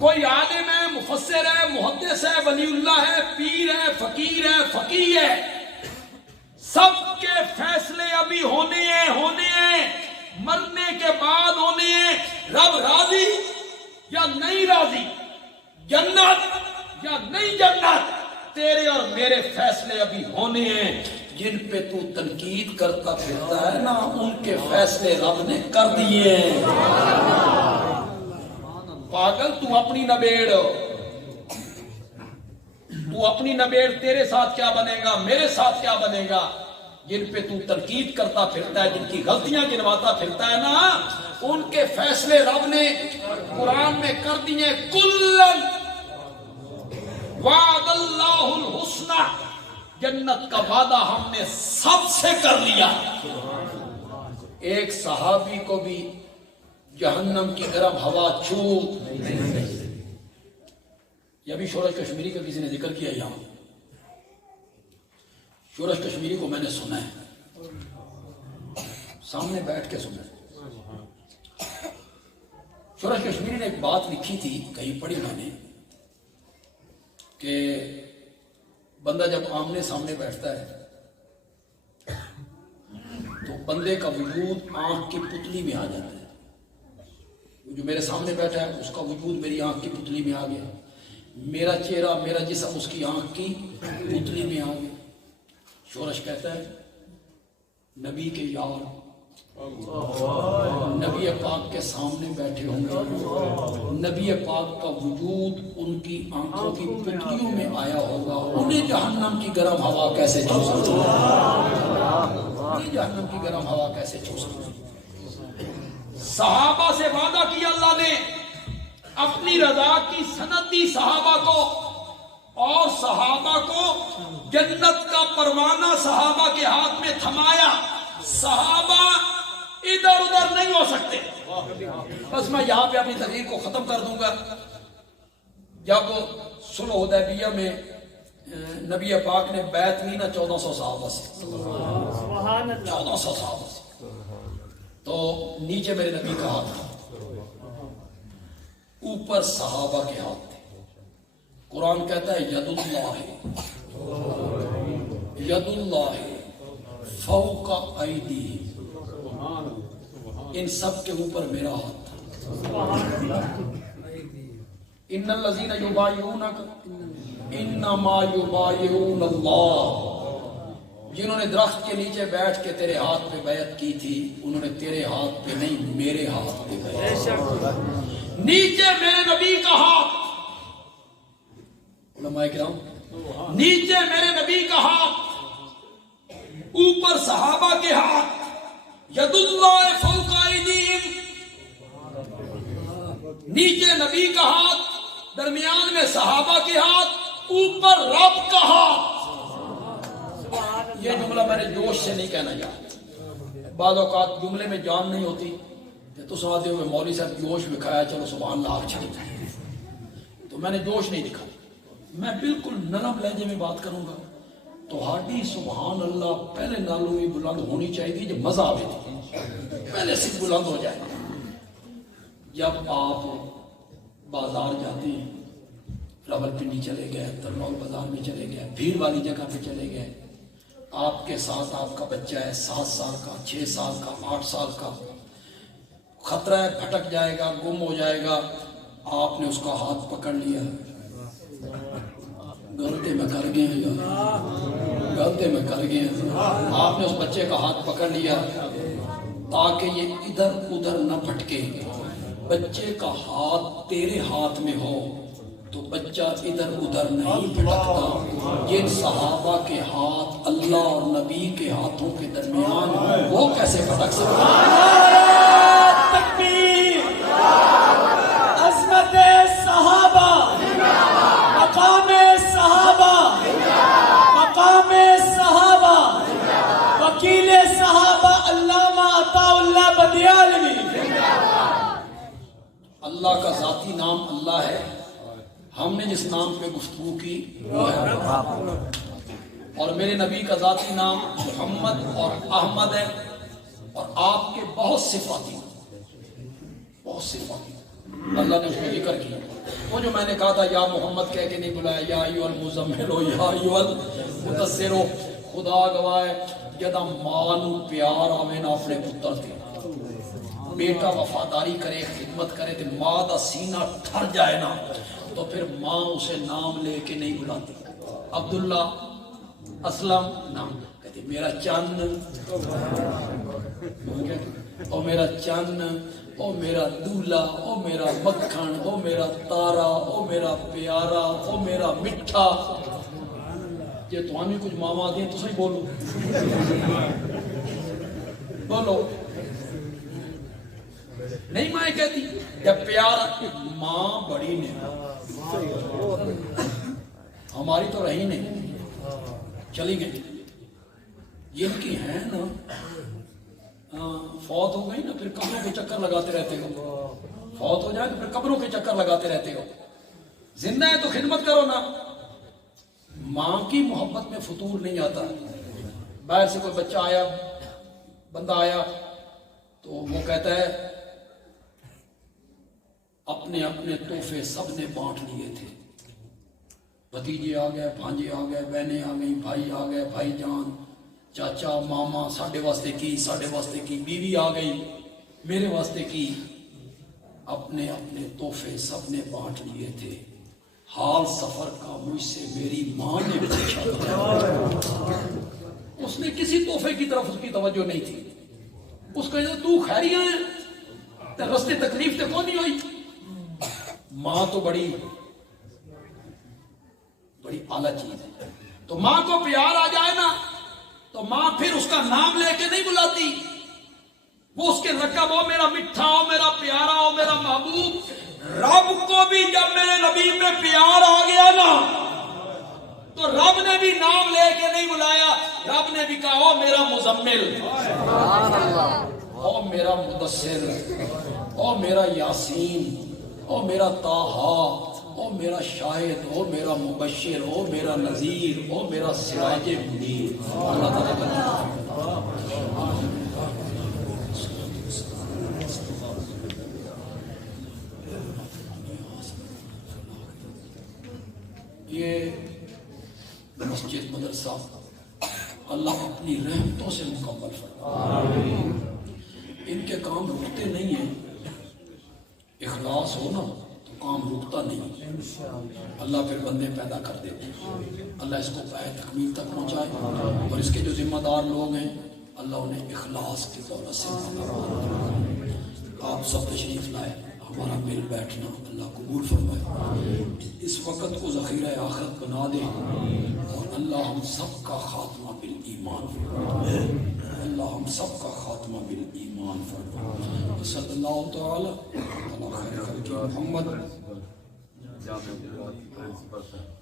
کوئی عالم ہے، مفسر ہے، محدث ہے، ولی اللہ ہے، پیر ہے، فقیر ہے، فقیہ ہے، سب کے فیصلے ابھی ہونے ہیں، مرنے کے بعد ہونے ہیں. رب راضی یا نہیں راضی، جنت یا نہیں جنت، تیرے اور میرے فیصلے ابھی ہونے ہیں. جن پہ تو تنقید کرتا پھرتا ہے نا، ان کے فیصلے رب نے کر دیے ہیں. پاگل، تو اپنی نبیڑ تیرے ساتھ کیا بنے گا، میرے ساتھ کیا بنے گا. جن پہ تو تنقید کرتا پھرتا ہے، جن کی غلطیاں گنواتا پھرتا ہے نا، ان کے فیصلے رب نے قرآن میں کر دیے. کلن وعد اللہ الحسنى، جنت کا وعدہ ہم نے سب سے کر لیا. ایک صحابی کو بھی جہنم کی گرم ہوا چھوٹ نہیں سکتی. یہ بھی شورش کشمیری کا کسی نے ذکر کیا یہاں. شورش کشمیری کو میں نے سنا ہے، سامنے بیٹھ کے سنا ہے. شورش کشمیری نے ایک بات لکھی تھی، کہیں پڑھی میں نے، کہ بندہ جب آمنے سامنے بیٹھتا ہے تو بندے کا وجود آنکھ کی پتلی میں آ جاتا ہے. جو میرے سامنے بیٹھا ہے اس کا وجود میری آنکھ کی پتلی میں آ گیا، میرا چہرہ، میرا جسم اس کی آنکھ کی پتلی میں آ گیا. شورش کہتا ہے نبی کے یار نبی پاک کے سامنے بیٹھے ہوں گے، نبی پاک کا وجود ان کی آنکھوں کی پتلیوں میں آیا ہوگا، انہیں جہنم کی گرم ہوا کیسے چھو سکتی ہے، انہیں جہنم کی گرم ہوا کیسے چھو سکتی ہے. صحابہ سے وعدہ کیا اللہ نے، اپنی رضا کی سند دی صحابہ کو، اور صحابہ کو جنت کا پروانہ صحابہ کے ہاتھ میں تھمایا. صحابہ ادھر ادھر نہیں ہو سکتے. بس میں یہاں پہ اپنی تقریر کو ختم کر دوں گا. جب صلح حدیبیہ میں نبی پاک نے بیعت لی نا 1400 صحابہ سے، 1400 صحابہ سے، تو نیچے میرے نبی کا ہاتھ تھا، اوپر صحابہ کے ہاتھ تھے. قرآن کہتا ہے ید اللہ فوق ایدیہم، ان سب کے اوپر میرا ہاتھ تھا. ان الذین یبایعونک انما یبایعون اللہ، جنہوں نے درخت کے نیچے بیٹھ کے تیرے ہاتھ پہ بیعت کی تھی، انہوں نے تیرے ہاتھ پہ نہیں میرے ہاتھ پہ بیعت. نیچے میرے نبی کا ہاتھ، علماء کرام، نیچے میرے نبی کا ہاتھ، اوپر صحابہ کے ہاتھ. ید اللہ فوق ایدیہم، نیچے نبی کا ہاتھ، درمیان میں صحابہ کے ہاتھ، اوپر رب کا ہاتھ. یہ جملہ میں نے جوش سے نہیں کہنا چاہتا. بعض اوقات جملے میں جان نہیں ہوتی تو سناتے ہوئے مولوی صاحب جوش دکھایا، چلو سبحان اللہ آپ چھڑتا ہے، تو میں نے جوش نہیں دکھا. میں بالکل نرم لہجے میں بات کروں گا. تو ہاڈی سبحان اللہ پہلے نالوں بھی بلند ہونی چاہیے جو مزہ آئے تھی، پہلے سے بلند ہو جائے. جب آپ بازار جاتے ہیں، راول پنڈی چلے گئے، ترنول بازار میں چلے گئے، بھیڑ والی جگہ پہ چلے گئے، آپ کے ساتھ آپ کا بچہ ہے 7 سال کا 6 سال کا 8 سال کا، خطرہ ہے پھٹک جائے گا، گم ہو جائے گا، آپ نے اس کا ہاتھ پکڑ لیا، غلطی میں کر گئے ہیں، غلطی میں کر گئے ہیں، آپ نے اس بچے کا ہاتھ پکڑ لیا تاکہ یہ ادھر ادھر نہ پھٹکے، بچے کا ہاتھ تیرے ہاتھ میں ہو تو بچہ ادھر ادھر نہیں پھٹکتا، جن صحابہ کے ہاتھ اللہ اور نبی کے ہاتھوں کے درمیان وہ کیسے پھٹک سکتا ہے؟ تکبیر، عظمت صحابہ، مقام صحابہ، مقام صحابہ، وکیل صحابہ علامہ عطا اللہ بندیالوی۔ اللہ کا ذاتی نام اللہ ہے، ہم نے جس نام پہ گفتگو کی وہ ہے، اور میرے نبی کا ذاتی نام محمد اور احمد ہے، اور آپ کے بہت صفاتی اللہ نے اس کو ذکر کیا۔ وہ جو میں نے کہا تھا یا محمد کہہ کے نہیں بلایا، یا ایھا المزمل ہو، یا ایھا المدثر ہو، خدا گواہ ہے جدا ماں نو پیار آوے نا اپنے پتر تے، بیٹا وفاداری کرے خدمت کرے تو ماں دا سینہ ٹھر جائے نا تو پھر ماں اسے نام لے کے نہیں بلاتی، عبداللہ، اسلم نام کہتی میرا چن، او میرا چن، او میرا دولا، او میرا مکھن، او میرا تارا، او میرا پیارا، او میرا مٹھا۔ یہ تو ہمیں کچھ ماما دیں تو صحیح بولو بولو، نہیں ماں کہتی جب پیار، ماں بڑی نہیں، ہماری تو رہی نہیں، چلی گئی، جن کی ہیں نا فوت ہو گئی نا پھر قبروں کے چکر لگاتے رہتے ہو، فوت ہو جائے تو پھر قبروں کے چکر لگاتے رہتے ہو، زندہ ہے تو خدمت کرو نا۔ ماں کی محبت میں فطور نہیں آتا، باہر سے کوئی بچہ آیا، بندہ آیا تو وہ کہتا ہے اپنے اپنے تحفے سب نے بانٹ لیے تھے، بھتیجے آ گئے، بھانجے آ گئے، بہنیں آ گئی، بھائی آ گئے، بھائی جان، چاچا، ماما، ساڈے واسطے کی، ساڈے واسطے کی، بیوی آ گئی، میرے واسطے کی، اپنے اپنے تحفے سب نے بانٹ لیے تھے، حال سفر کا مجھ سے میری ماں نے پوچھا تھا، اس نے کسی تحفے کی طرف اس کی توجہ نہیں تھی، اس کو تو خیریاں ہے رستے تکلیف تے کون نہیں ہوئی؟ ماں تو بڑی اعلیٰ چیز ہے، تو ماں کو پیار آ جائے نا تو ماں پھر اس کا نام لے کے نہیں بلاتی، وہ اس کے لقب، او میرا مٹھا، او میرا پیارا، او میرا محبوب۔ رب کو بھی جب میرے نبی پہ پیار آ گیا نا تو رب نے بھی نام لے کے نہیں بلایا، رب نے بھی کہا او میرا مزمل، او میرا مدثر، او میرا یاسین، او میرا طٰہٰ، او میرا شاہد، او میرا مبشر، او میرا نذیر، او میرا سراج منیر۔ اللہ تعالیٰ یہ مسجد مدرسہ اللہ اپنی رحمتوں سے مکمل فرمائے، ان کے کام رکتے نہیں ہیں، اخلاص ہو نا تو کام رکتا نہیں، اللہ پھر بندے پیدا کر دیتے ہیں، اللہ اس کو پائے تکمیل تک پہنچائے، اور اس کے جو ذمہ دار لوگ ہیں اللہ انہیں اخلاص کی دولت سے فرمائے۔ آپ سب تشریف لائے، ہمارا مل بیٹھنا اللہ قبول فرمائے، اس وقت کو ذخیرہ آخرت بنا دے، اور اللہ ہم سب کا خاتمہ بالایمان فرمائے، اللہ ہم سب کا خاتمہ بالایمان فرمائے۔ صلی اللہ تعالی علی خیر خلق محمد۔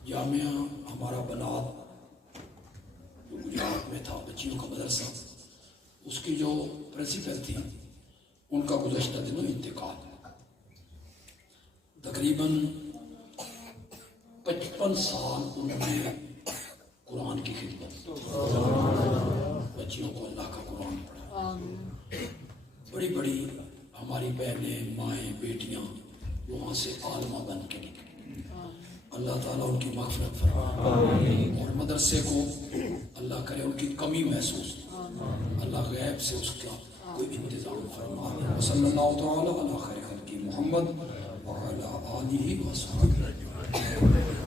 جامعہ ہمارا بنات جو گجرات میں تھا، بچیوں کا مدرسہ، اس کی جو پرنسپل تھی ان کا گزشتہ دنوں انتقال، تقریباً 55 سال انہوں نے قرآن کی خدمت، بچیوں کو اللہ کا قرآن پڑھا، بڑی بڑی ہماری بہنیں، مائیں، بیٹیاں وہاں سے عالمہ بن کے نکلی، اللہ تعالیٰ ان کی مغفرت فرمائے، اور مدرسے کو اللہ کرے ان کی کمی محسوس اللہ غیب سے اس کا کوئی انتظام فرما دے. صلی اللہ تعالی علی خیر خلق محمد وعلی آلہ وصحبہ.